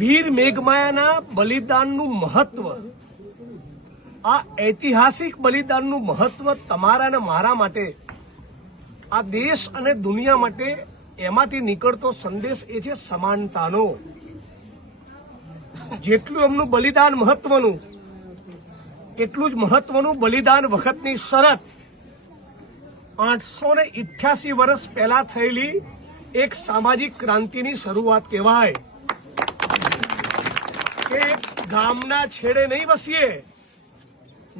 વીર મેઘમાયાના બલિદાનનું મહત્વ, આ ઐતિહાસિક બલિદાનનું મહત્વ તમારા અને મારા માટે, આ દેશ અને દુનિયા માટે એમાંથી નીકળતો સંદેશ એ છે સમાનતાનો. જેટલું એમનું બલિદાન મહત્વનું, એટલું જ મહત્વનું બલિદાન વખતની શરત 888 વર્ષ પહેલા થયેલી એક સામાજિક ક્રાંતિની શરૂઆત કહેવાય. કે ગામના છેડે નહીં વસીએ,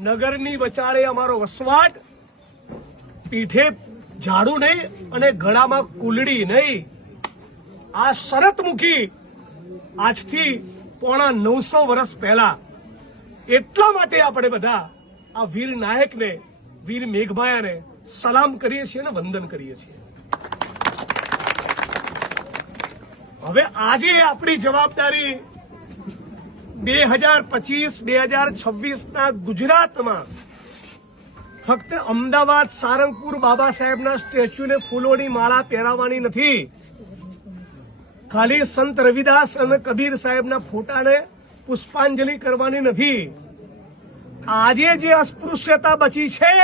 નગરની વચાળે અમારો વસવાટ, પીઠે ઝાડુ નહીં અને ગળામાં કુલડી નહીં. આ શરત મૂકી આજથી પોણા 900 વર્ષ પહેલા. એટલા માટે આપણે બધા આ વીર નાયકને, વીર મેઘમાયાને સલામ કરીએ છીએ અને વંદન કરીએ છીએ. હવે આજે આપણી જવાબદારી 2025-2026ના ગુજરાતમાં ફક્ત અમદાવાદ, સારંગપુર બાબા સાહેબના સ્ટેચ્યુને ફૂલોની માળા પહેરાવવાની નથી. ખાલી સંત રવિદાસ અને કબીર સાહેબના ફોટાને પુષ્પાંજલિ કરવાની નથી. આજે જે અસ્પૃશ્યતા બચી છે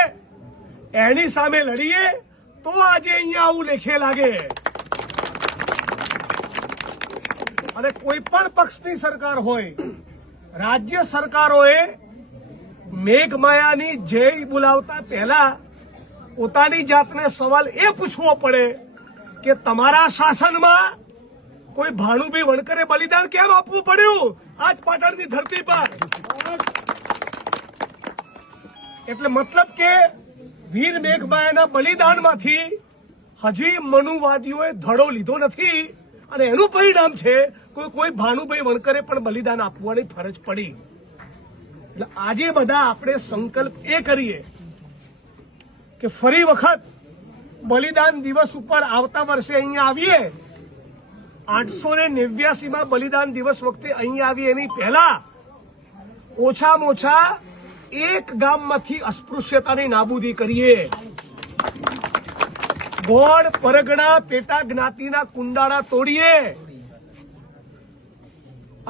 એની સામે લડીએ તો આજે અહીંયા આવું લેખે લાગે. અને કોઈ પણ પક્ષની સરકાર હોય, રાજ્ય સરકારોએ મેઘમાયાની જય બોલાવતા પહેલા પોતાની જાતને સવાલ એ પૂછવો પડે કે તમારા શાસનમાં કોઈ ભાણુભાઈ વણકરે બલિદાન કેમ આપવું પડ્યું આજ પાટણની ધરતી પર? એટલે મતલબ કે વીર મેઘમાયાના બલિદાનમાંથી હજી મનુવાદીઓએ ધડો લીધો નથી અને એનું પરિણામ છે કોઈ ભાનુભાઈ વણકરે પણ બલિદાન આપવાની ફરજ પડી. એટલે આજે બધા આપણે સંકલ્પ એ કરીએ કે ફરી વખત બલિદાન દિવસ ઉપર આવતા વર્ષે અહીંયા આવીએ. 889માં બલિદાન દિવસ વખતે અહીંયા આવીએ એની પહેલા ઓછામાં ઓછા એક ગામમાંથી અસ્પૃશ્યતાની નાબૂદી કરીએ. ગોળ, પરગણા, પેટા જ્ઞાતિના કુંડાળા તોડીએ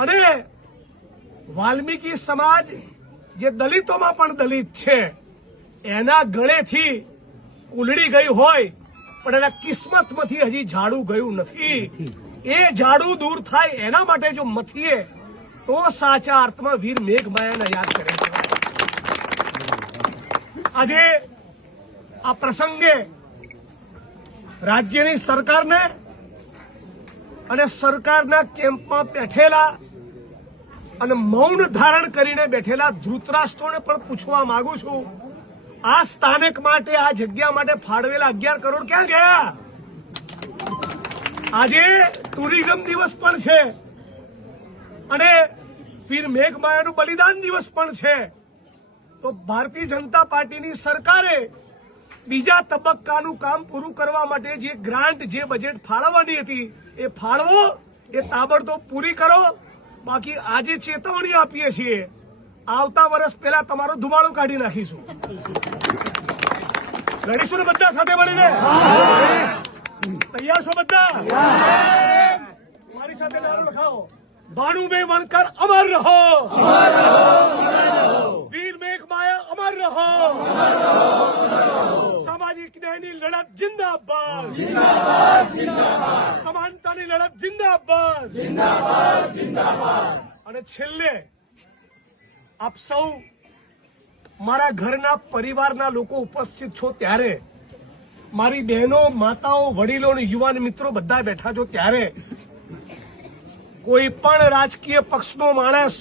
અને વાલ્મીકી સમાજ જે દલિતોમાં પણ દલિત છે એના ગળેથી કુલડી ગઈ હોય પણ એના કિસ્મતમાંથી હજી ઝાડુ ગયું નથી. એ ઝાડુ દૂર થાય એના માટે જો મથીએ તો સાચા અર્થમાં વીર મેઘમાયાને યાદ કરે. આજે આ પ્રસંગે રાજ્યની સરકારને અને સરકારના કેમ્પમાં બેઠેલા અને મૌન ધારણ કરીને બેઠેલા ધૃતરાષ્ટ્રોને પણ પૂછવા માંગુ છું, આ સ્થાનક માટે, આ જગ્યા માટે ફાળવેલા 11 કરોડ ક્યાં ગયા? આજે ટુરિઝમ દિવસ પણ છે અને વીર મેઘમાયાનું બલિદાન દિવસ પણ છે. તો ભારતીય જનતા પાર્ટીની સરકારે બીજા તબક્કાનું કામ પૂરું કરવા માટે જે ગ્રાન્ટ, જે બજેટ ફાળવવાની હતી એ ફાળવો, એ તાબડતોબ પૂરી કરો. બાકી આજે ચેતવણી આપીએ છીએ, આવતા વર્ષ પહેલા તમારો ધુમાડો કાઢી નાખીશું. લડીશું ને બધા સાથે મળીને? તૈયાર છો બધા? મારી સાથે નારો લખાવો, ભાનુભાઈ વણકર અમર રહો, વીર મેઘમાયા અમર રહો, સામાજિક ન્યાયની લડત જિંદાબાદ, સમાનતાની લડત જિંદાબાદ. અને છેલ્લે આપ સૌ મારા ઘરના પરિવારના લોકો ઉપસ્થિત છો ત્યારે, મારી બહેનો, માતાઓ, વડીલો અને યુવાન મિત્રો બધા બેઠા છો ત્યારે, કોઈ પણ રાજકીય પક્ષનો માણસ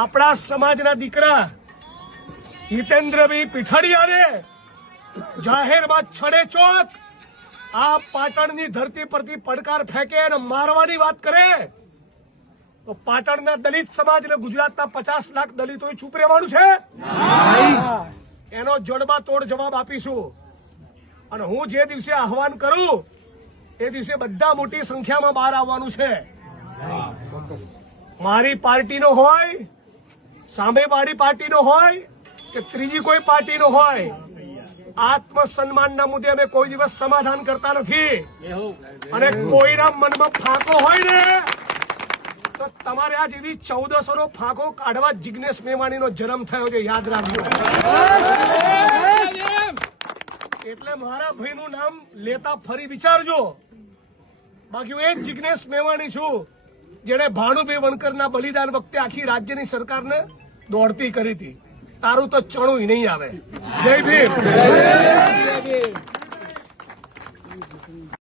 આપણા સમાજના દીકરા હિતેન્દ્રભાઈ પીઠાડિયાને જાહેરમાં છડેચોક આ પાટણની ધરતી પરથી પડકાર ફેંકે અને મારવાની વાત કરે તો પાટણના દલિત સમાજ અને ગુજરાતના 50 લાખ દલિતોએ ચૂપ રહેવાનું છે? એનો જડબા તોડ જવાબ આપીશું. અને હું જે દિવસે આહવાન કરું એ દિવસે બધા મોટી સંખ્યામાં બહાર આવવાનું છે. મારી પાર્ટીનો હોય, સામેવાળી પાર્ટીનો હોય કે ત્રીજી કોઈ પાર્ટીનો હોય, આત્મસન્માનના મુદ્દે અમે કોઈ દિવસ સમાધાન કરતા નથી. અને કોઈના મનમાં ફાંકો હોય ને તમારે આજ એવી 1400નો ફાંકો કાઢવા જિગ્નેશ મેવાણીનો જન્મ થયો છે, યાદ રાખજો. એટલે મારા ભાઈનું નામ લેતા ફરી વિચારજો. બાકી હું એ જ જિગ્નેશ મેવાણી છું જેને ભાનુભાઈ વણકરના બલિદાન વખતે આખી રાજ્યની સરકારને દોડતી કરી હતી. તારું તો ચણું નહીં આવે. જય ભીમ.